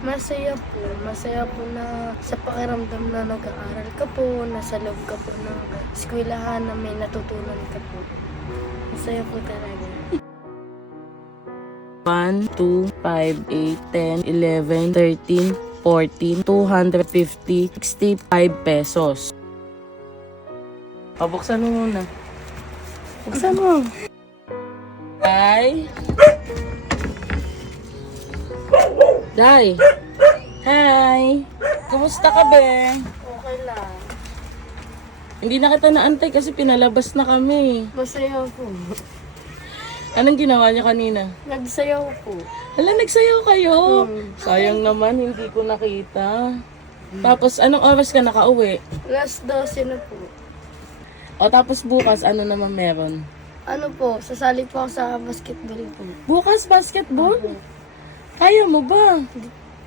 Masaya po. Masaya po na sa pakiramdam na nag-aaral ka po, nasa loob ka po ng eskwelahan na may natutunan ka po. Masaya po talaga. 1, 2, 5, 8, 10, 11, 13, 14, 250, 65 pesos. Pabuksan mo muna. Buksan mo. Day. Day. Hi. Kumusta ka, be? Okay lang. Hindi na kita naantay kasi pinalabas na kami. Masaya po. Anong ginawa niyo kanina? Nagsayaw po. Hala, nagsayaw kayo. Hmm. Sayang naman, hindi ko nakita. Tapos, anong oras ka nakauwi? Last 12 na po. O tapos bukas, ano naman meron? Ano po, sasali po ako sa basketball po. Bukas, basketball? Kaya mo ba?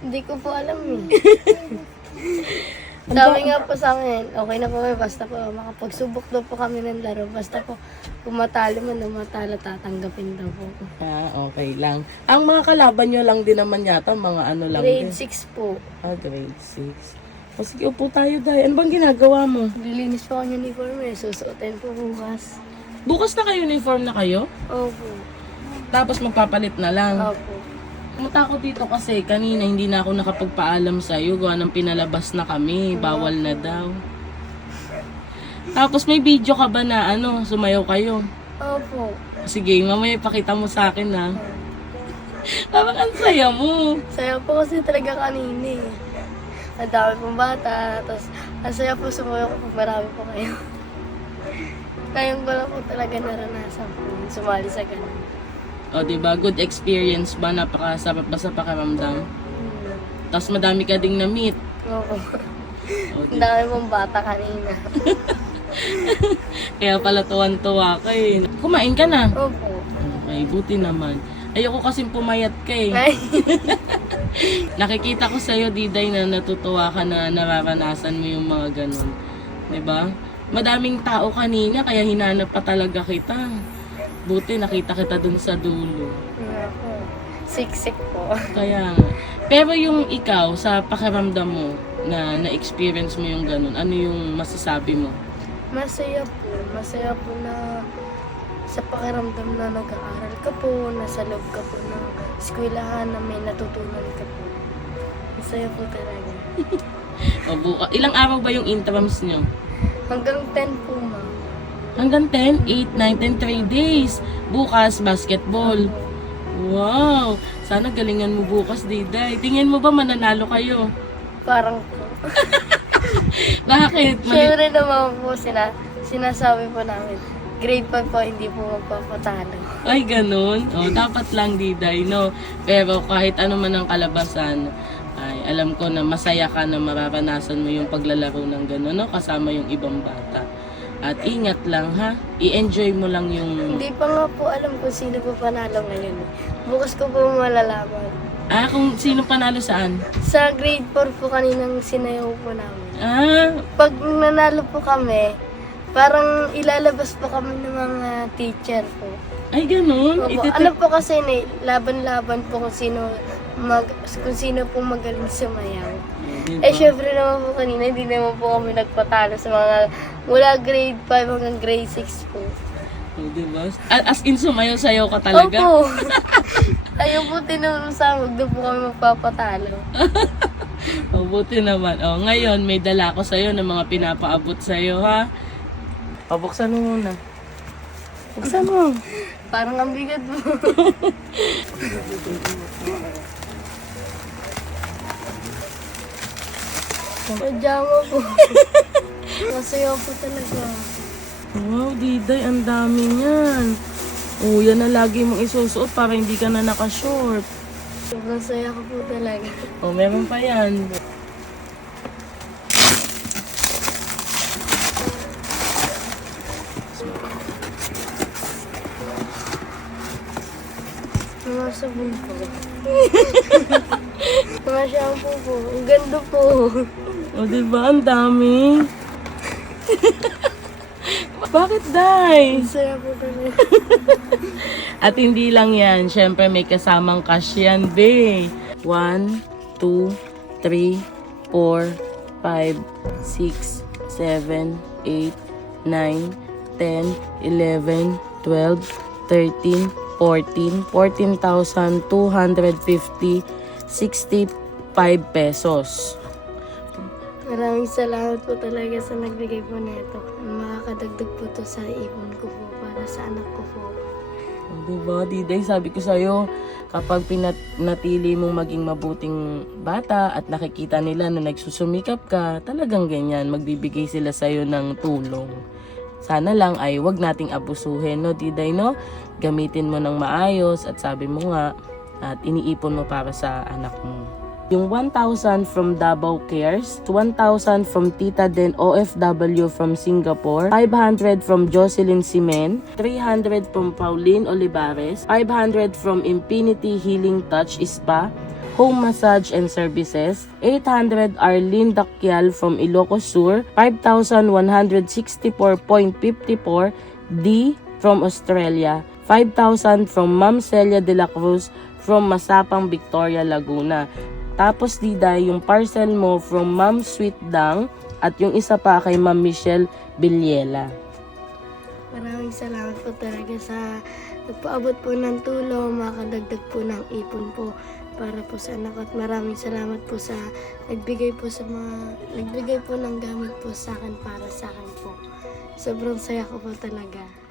Hindi ko po alam eh. Sabi nga po sa akin, okay na po kami, basta po makapagsubok daw po kami ng laro. Basta po, kung matalo man o matalo, tatanggapin daw po. Ah, okay lang. Ang mga kalaban nyo lang din naman yata, mga ano lang Grade din. 6 po. Ah, grade 6. O sige, upo tayo, Day. Ano bang ginagawa mo? Lilinis po ako ng uniform eh. Susuotin po bukas. Bukas na kayo uniform na kayo? Opo. Tapos magpapalit na lang. Opo. Pumunta ako dito kasi kanina hindi na ako nakapagpaalam sa iyo. Gawa ng pinalabas na kami. Bawal na daw. Tapos may video ka ba na ano, sumayaw kayo? Opo. Sige, mamaya pakita mo sa akin ha. Parang ang saya mo. Saya po kasi talaga kanina eh. Ang dami pong bata. Tapos, ang saya po sumayo ko pag marami po kayo. Ngayon ko lang po talaga naranasan po sumali sa ganun. O, di ba? Good experience ba? Napakasarap ba sa pakiramdam? Tapos madami ka ding na-meet. Oo. O, Ang di- dami pong bata kanina. Kaya pala tuwan-tuwa ka eh. Kumain ka na? Opo. Okay, buti naman. Ayoko kasing pumayat ka eh. Ay, Nakikita ko sa'yo, Diday, na natutuwa ka na nararanasan mo yung mga ganun. 'Di ba? Madaming tao kanina, kaya hinanap pa talaga kita. Buti nakita kita dun sa dulo. nga po. Siksik po. Kaya nga. Pero yung ikaw, sa pakiramdam mo, na na-experience mo yung ganun, ano yung masasabi mo? Masaya po. Masaya po na sa pakiramdam na nag-aaral ka po, nasa loob ka po ng eskwelahan na may natutunan ka po. Masaya po talaga. O buka, ilang araw ba yung intrams nyo? Hanggang 10 po, ma'am. Hanggang 10, 8, 9, 10, 3 days. Bukas, basketball. Wow! Sana galingan mo bukas, Diday. Tingin mo ba mananalo kayo? Parang po. Bakit? Siyempre naman po, sina, sinasabi po namin, grade 5 po, hindi po magpapatalo. Ay, ganun. O, dapat lang, Diday, no? Pero kahit ano man ang kalabasan, ay alam ko na masaya ka na mararanasan mo yung paglalaro ng gano'n, no? Kasama yung ibang bata. At ingat lang, ha? I-enjoy mo lang yung... Hindi pa nga po alam kung sino po panalo ngayon. eh. Bukas ko po malalaman. Ah, kung sino panalo saan? Sa grade 4 po kaninang sinayaw po namin. Ah, Pag nanalo po kami, parang ilalabas po kami ng mga teacher po. ay ganun. Opo, Ititik- ano po kasi ni laban-laban po kung sino mag kung sino po magaling sumayaw. Diba? Eh syempre naman po kanina hindi naman po kami nagpatalo sa mga mula grade 5 hanggang grade 6 po. Oh, diba? As in, sumayaw-sayaw ka talaga? Opo. Ayaw po tinuro sa wag na po kami magpapatalo. Oh, buti naman. Oh, ngayon, may dala ko sa'yo ng mga pinapaabot sa'yo, ha? Pabuksan mo muna. Buksan mo. Parang ang bigat po. Pajama po. Masaya po talaga. Wow, Diday, ang dami niyan. Oh, yan na lagi mong isusuot para hindi ka na naka-short. Sobrang saya ko po talaga. Oh, meron pa yan. Mga sabon po. Mga shampoo po. Ang ganda po. Oh, diba? Ang dami. Bakit, Day? Ang saya po talaga. At hindi lang yan, syempre may kasamang cash yan, be. One, 2, 3, 4, 5, 6, 7, 8, 9, 10, 11, 12, 13, 14, 14,250, 65 pesos. Maraming salamat po talaga sa nagbigay po nito. Makakadagdag po to sa ipon ko po para sa anak ko po. O, Diba, Diday, sabi ko sa'yo, kapag pinatili mong maging mabuting bata at nakikita nila na nagsusumikap ka, talagang ganyan, magbibigay sila sa'yo ng tulong. Sana lang ay wag nating abusuhin, no, Diday, no? Gamitin mo ng maayos at sabi mo nga, at iniipon mo para sa anak mo. Yung 1,000 from Davao Cares, 1,000 from Tita Den OFW from Singapore, 500 from Jocelyn Simen, 300 from Pauline Olivares, 500 from Infinity Healing Touch Spa, Home Massage and Services, 800 Arlene Dakyal from Ilocos Sur, 5,164.54 D from Australia, 5,000 from Ma'am Celia de la Cruz from Masapang Victoria, Laguna. Tapos Diday, yung parcel mo from Ma'am Sweet Dang at yung isa pa kay Ma'am Michelle Villela. Maraming salamat po talaga sa nagpaabot po ng tulong, makakadagdag po ng ipon po para po sa anak at maraming salamat po sa nagbigay po sa mga nagbigay po ng gamit po sa akin para sa akin po. Sobrang saya ko po talaga.